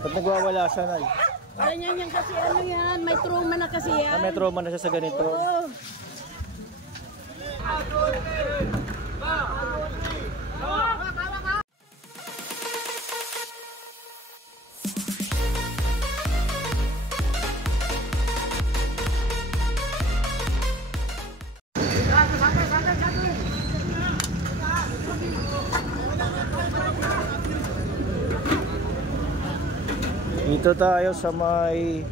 Ba't nagwawala siya, Nay? Ganyan yan kasi ano yan, may trauma na kasi yan. May trauma na siya sa ganito. Oo. Dito tayo sa may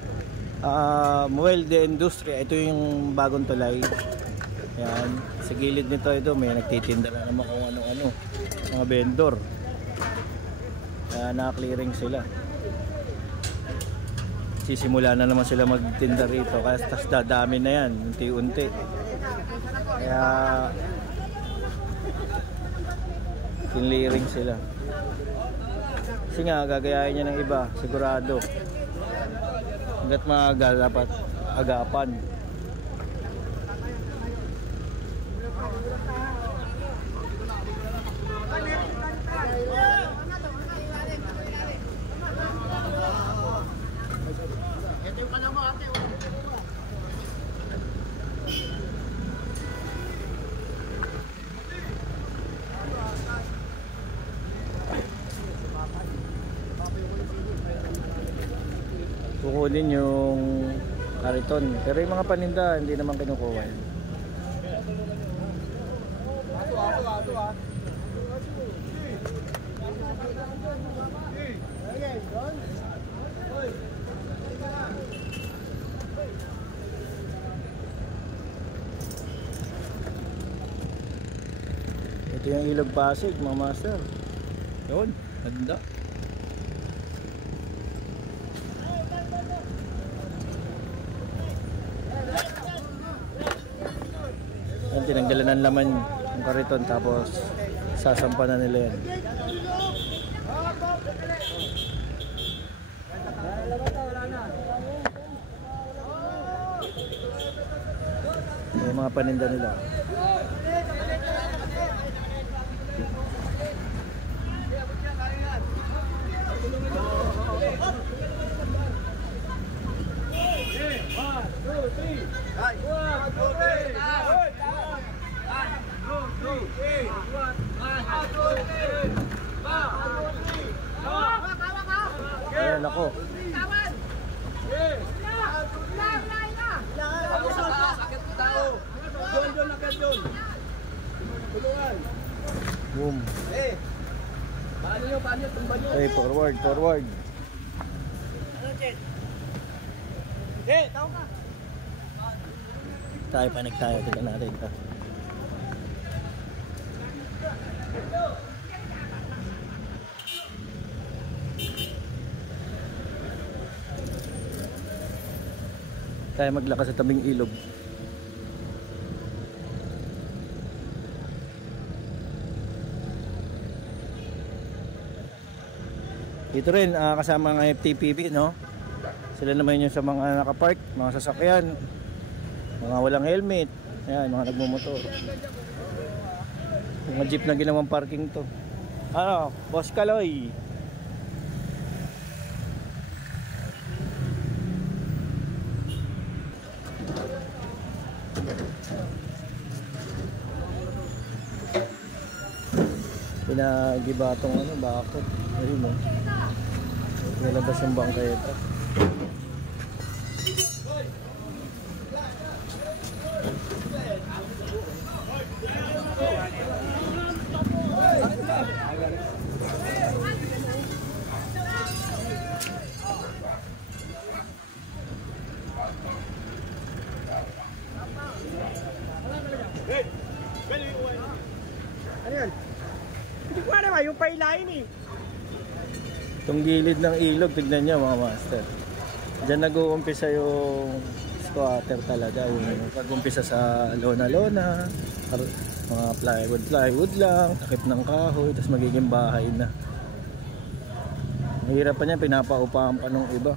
Muelde Industria. Ito yung bagong tulay. Ayan. Sa gilid nito ito may nagtitinda na naman kung ano-ano. Mga vendor. Kaya naka-clearing sila. Sisimula na naman sila magtinda rito. Kaya tas dadami na yan. Unti-unti. Kaya clearing sila. Kasi nga, gagayahin niya ng iba, sigurado. Hanggat maaga, dapat agapan. Kukunin yung kariton, pero yung mga paninda hindi naman kinukuha yan. Ito yung Ilog Pasig, mga master. Yun, ganda. Tinanggalan ng laman yung kariton tapos sasampa na nila yan. Yung mga paninda nila. Ayan ako. Boom. Okay, forward. Tayo, panik tayo. Tignan natin ito. Tayo maglakas sa tabing ilog. Dito rin kasama ang FTPB, no? Sila naman yung sa mga nakapark, mga sasakyan, mga walang helmet, ayan, mga nagmumotor. Mga jeep na ginawang parking to. Ano, Boss Kaloy? Pinagiba itong ano, bakot. Ayun mo. Nalabas yung bangketa. Ano yan? Hindi ko naman yung pailain eh. Itong gilid ng ilog, tignan nyo mga master. Diyan nag-uumpisa yung squatter talaga. Yung pag-umpisa sa lona-lona, mga plywood lang, takip ng kahoy, tapos magiging bahay na. Mahirap pa niya, pinapaupahan pa nung iba.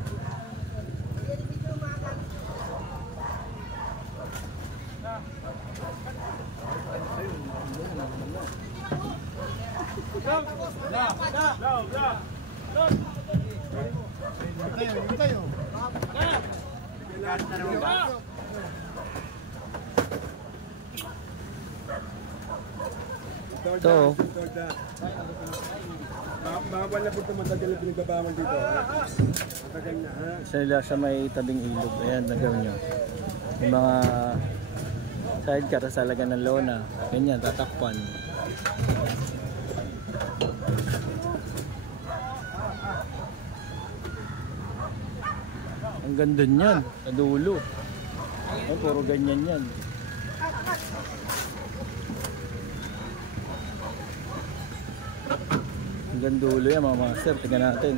Ito. Mga buwan na po ito matagal na pinagbabangon dito. Matagal na. Sila sa may tabing ilog. Ayan, nagaw nyo. Yung mga sidecar sa talaga ng lona. Ganyan, tatakpan. Ang ganda niyan, sa dulo. Ay, puro ganyan yan. Hanggang dulo yan mga master, tingnan natin.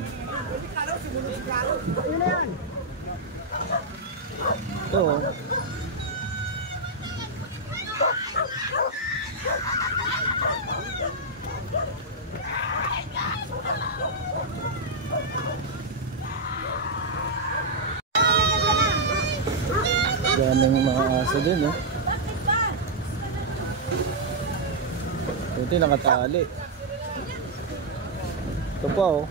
Ito oh. Daming mga aso din oh. Buti nakatali. Ito pa oh.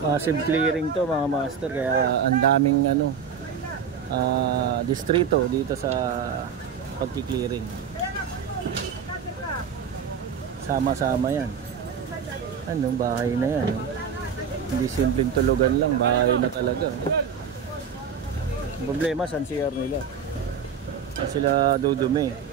Massive clearing to mga master, kaya ang daming ano distrito dito sa pagki-clearing. Sama-sama yan. Ano, bahay na yan. Hindi simpleng tulugan lang, bahay na talaga. Ang problema, saan CR nila? Saan sila dudumi?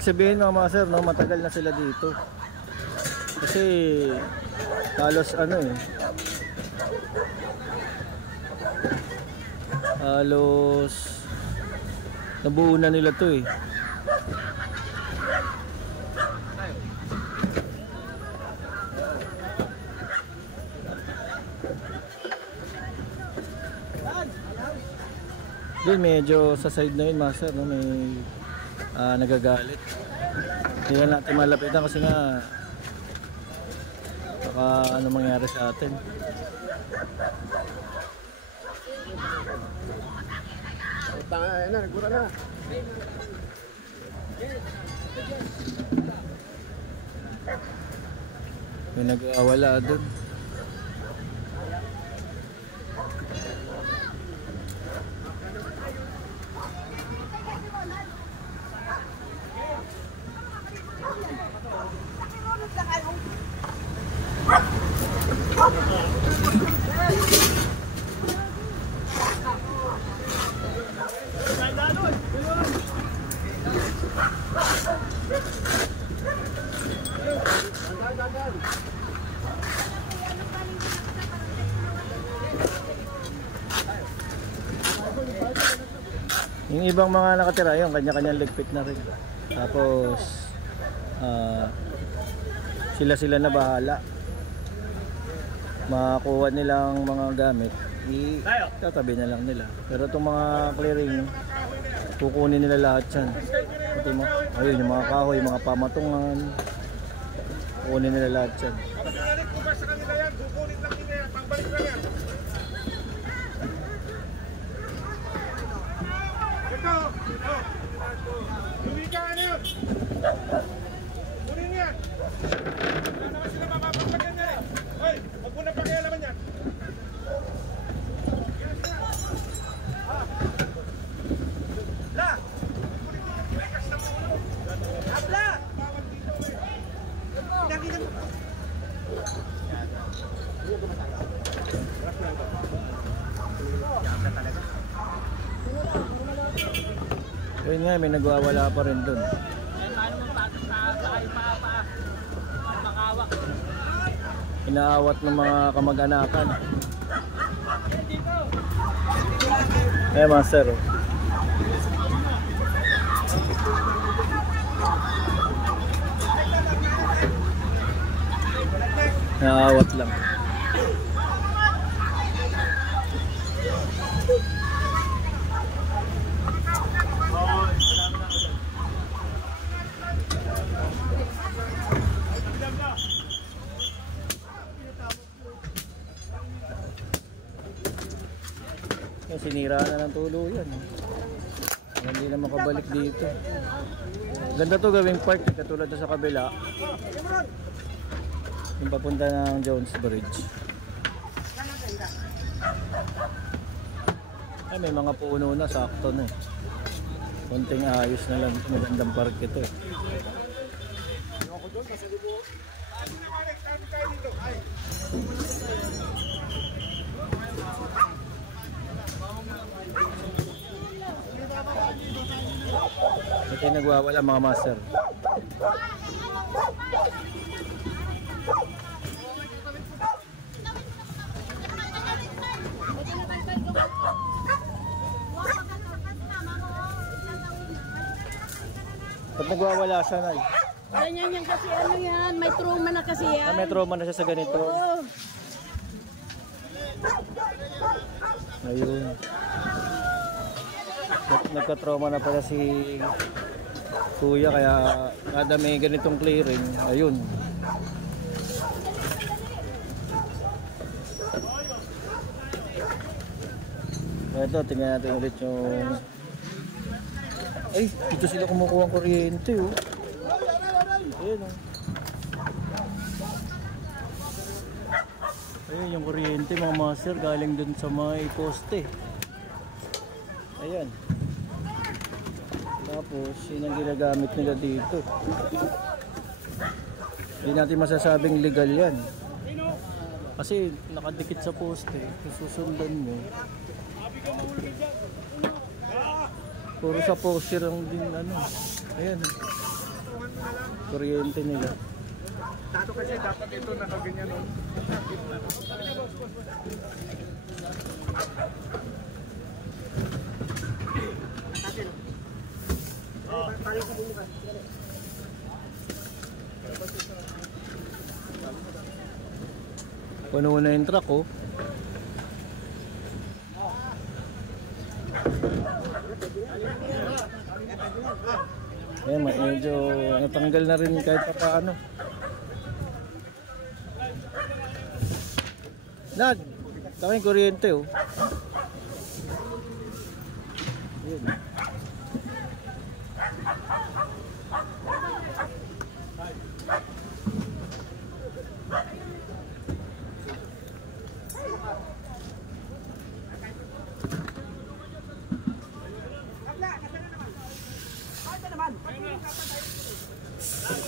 Ibig sabihin mga master, no, matagal na sila dito. Kasi halos ano eh. Halos nabuo na nila to eh. Doon medyo sa side na yun master, no, may nagagalit. Hindi na natin malapitan kasi nga baka ano mangyari sa atin. Ayan na, nagpura na. May nag-awala doon. Yung ibang mga nakatira yun, kanya-kanyang ligpit na rin. Tapos sila na bahala. Makakuha nilang mga gamit, itatabi na lang nila. Pero itong mga clearing, kukunin nila lahat yan. Pati mo, ayun, yung mga kahoy, yung mga pamatungan, kukunin nila lahat yan. Yun nga, may nagwawala pa rin dun. Inaawat ng mga kamag-anakan. Eh, master. Oh. Naawat lang. Sinira na ng tulo yan. Hindi na makabalik dito. Ganda to gawing park, katulad na sa kabila. Yung papunta ng Jones Bridge. Ay, may mga puno na, sakto na. Konting ayos na lang. Magandang park ito eh. Ito yung nagwawala mga master. Ba't nagwawala siya na? Ganyan yan kasi ano yan, may trauma na kasi yan. May trauma na siya sa ganito. Oo. Ayun. Nagka-trauma na pala si kuya kaya kada may ganitong clearing, ayun. Ito, tingnan natin ulit yung... Ay, dito sila kumukuha ng kuryente oh. Ayun oh. Ayun yung kuryente mga master, galing dun sa may poste. Ayan. Tapos yun ang ginagamit nila dito. Hindi natin masasabing legal yan kasi nakadikit sa poste. Susundan mo, puro sa poste lang din ano. Ayan, kuryente nila. Tato kasi dapat ito nakaganyan no? Puno na yung truck oh. Ayan, medyo natanggal na rin kahit pa paano. Nag, saka yung kuryente oh. Ayan.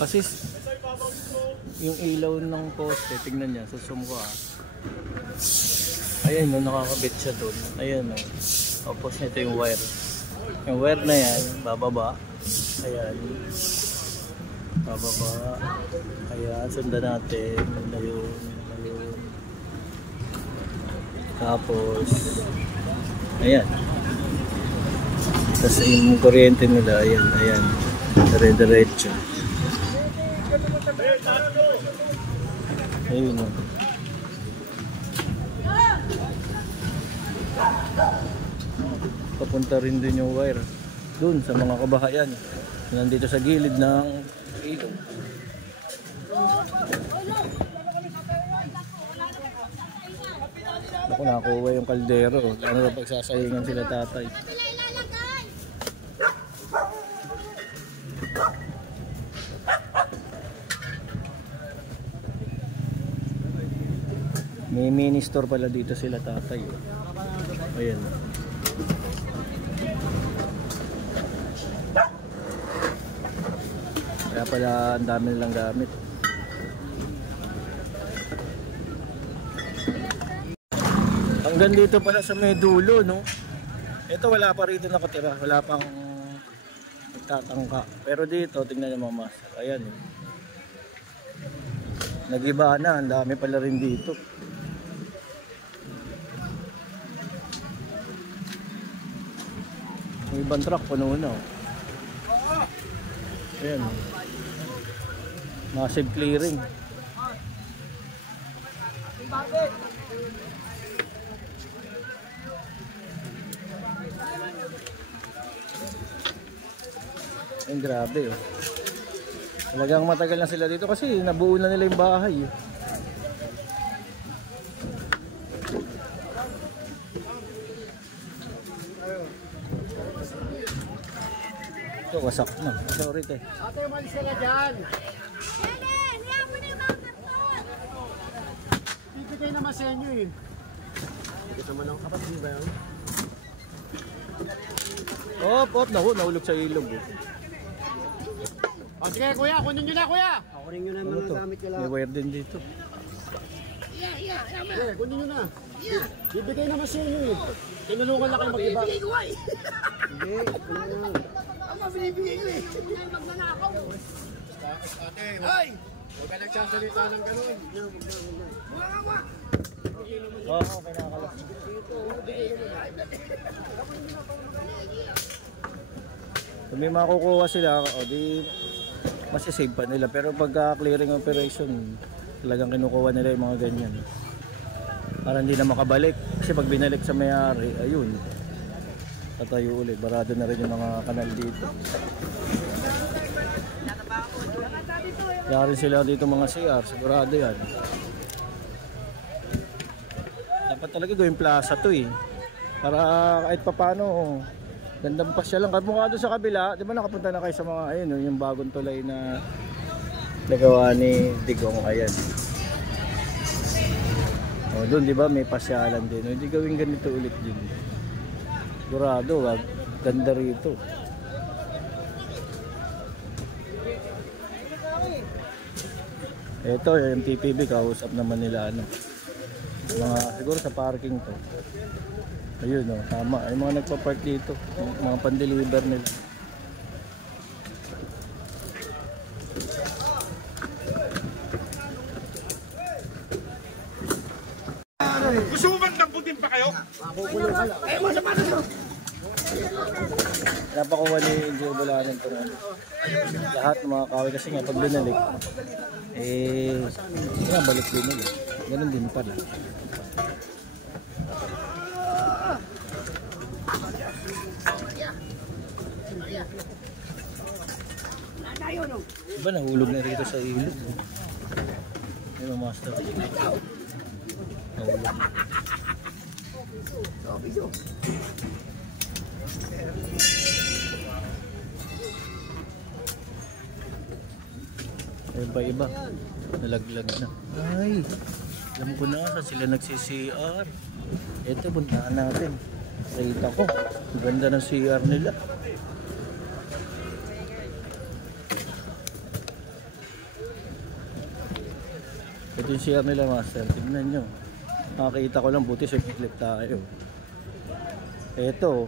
Kasi yung ilaw ng poste, tignan niya, susum ko ah. Ayan no, nakakabit siya doon. Ayan no. Tapos nito yung wire. Yung wire na yan, bababa. Ayan. Bababa. Ayan, sundan natin. Ayun, ayun. Tapos, ayan. Tapos yung kuryente nila, ayan, ayan. Dire-diretso. Ayun o. Papunta rin din yung wire dun sa mga kabahayan nandito sa gilid ng ilog. Ako nakuha yung kaldero. Ano na pagsasalingan sila tatay. May mini store pala dito sila tatay. Ayan. Kaya pala ang dami nilang gamit. Ang Hanggang dito pala sa may dulo, no? Ito wala pa rito nakatira, wala pang nagtatangka. Pero dito, tingnan nyo mga master. Ayan, eh. Nag-iba na, ang dami pala rin dito. Yung ibang truck, puno na. Ayan. Massive clearing. Ay, grabe oh. Talagang matagal na sila dito kasi nabuo na nila yung bahay eh. Ito, wasak na. Sorry te. Ate, umalis ka na dyan. Bibigay naman sa inyo eh. Bibigay naman ang kapatid ba yun? Op, nahulog sa ilog eh. O sige kuya, kunin nyo na kuya. Kunin nyo na Ano mga to? gamit nyo lang. May wire din dito. Kunin nyo na. Bibigay naman sa inyo eh. Tinulungan lang kayo mag-iba. Bibigay ko eh. Hindi, kunin nyo. Ang mabibigay ko eh. Magnanakaw. Ate, huwag ka nagsasalita ng gano'n. Oo, okay nakakalap. Kung may makukuha sila, o di masisave pa nila. Pero pagka clearing operation, talagang kinukuha nila yung mga ganyan. Para hindi na makabalik. Kasi pag binalik sa may-ari, ayun, tatayo ulit. Barado na rin yung mga kanal dito. Kaya rin sila dito mga CR, sigurado yan. Dapat talaga gawing plaza to eh. Para kahit papano, gandang pasya lang. Kamukha doon sa kabila, di ba nakapunta na kayo sa mga, ayun, yung bagong tulay na nagawa ni Digong, ayan. O doon, di ba may pasyalan din. Hindi gawing ganito ulit din. Sigurado, ganda rito. Ito, yung TPB, kausap naman nila ano. Siguro sa parking to. Ayun o, tama. Yung mga nagpa-park dito, mga pan-deliver nila. Gusto mo bang damputin pa kayo? Napakuha ni Gio Bulanan ito. Lahat ng mga kahoy kasi nga pag binalik, balik din nila. Ganun din pala. Diba nahulog na rito sa ilog? Ayun ang master. Nahulog. Ayun pa iba. Nalaglag na. Ay! Alam ko na saan sila nagsi-CR. Ito, puntahan natin. Nakita ko. Ang ganda ng CR nila. Ito yung CR nila, master. Tignan nyo. Nakakita ko lang, buti sumiklit tayo. Ito.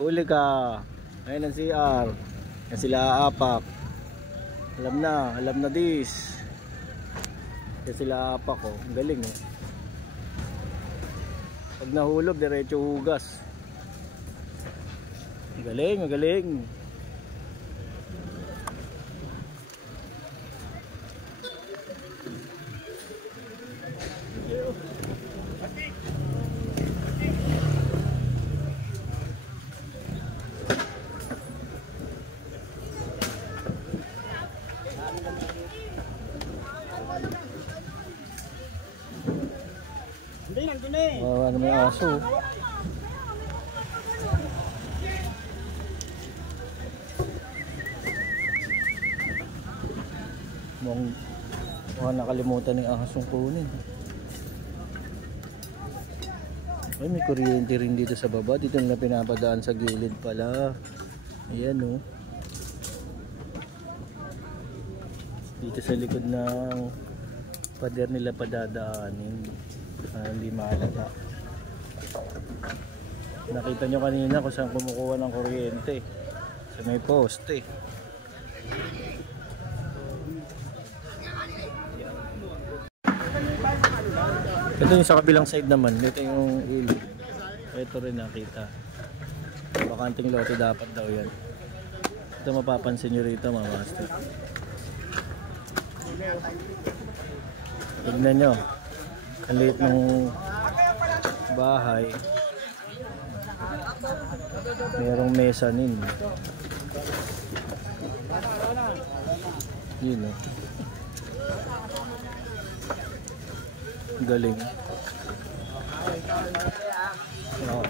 Huli ka. Ayun ang CR. Yan sila aapak. Alam na this. Yan sila aapak oh. Ang galing oh. Pag nahulog, diretso hugas. Ang galing, ang galing. Ano may aso. Mukhang nakalimutan ng ahasong kunin. Ay, may kuryente rin dito sa baba. Dito nila pinapadaan sa gilid pala. Ayan oh. Dito sa likod ng pader nila padadaanin. Hindi mahalata. Nakita nyo kanina kung saan kumukuha ng kuryente. Sa may poste. Ito yung sa kabilang side naman. Ito yung ilog. Ito rin nakita. Bakanting lote dapat daw yan. Ito mapapansin nyo rito mga master. Tignan nyo. Ang liit ng bahay. Merong mezzanine. Yun oh. Galing. Oh.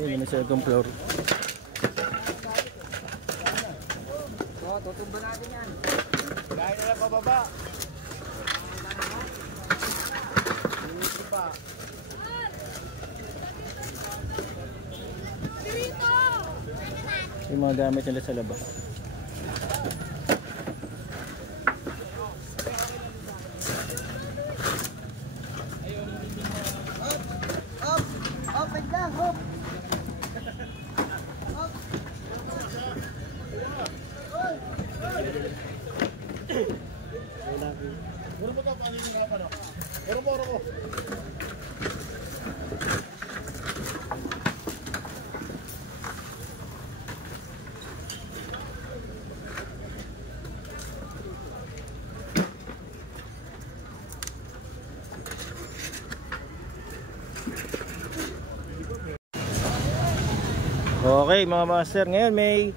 Ayun na sa second floor. Tutumba natin yan. Dahil na lang pababa. Hindi pa. Yung mga gamit nila sa labas. Wait lang, hop. Puro mo ka paano yung mga pano? Puro mo. Okay mga master, ngayon may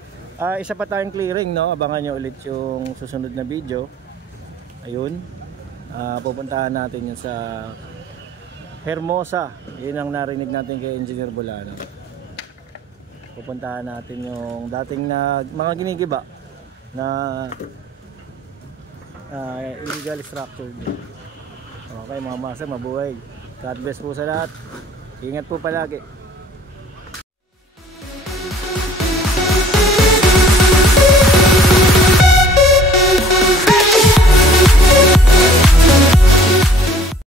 isa pa tayong clearing, no? Abangan nyo ulit yung susunod na video. Ayun, pupuntahan natin yun sa Hermosa. Yun ang narinig natin kay Engineer Bolano. Pupuntahan natin yung dating na mga ginigiba na illegal structure. Okay mga master, mabuhay. God bless po sa lahat. Ingat po palagi.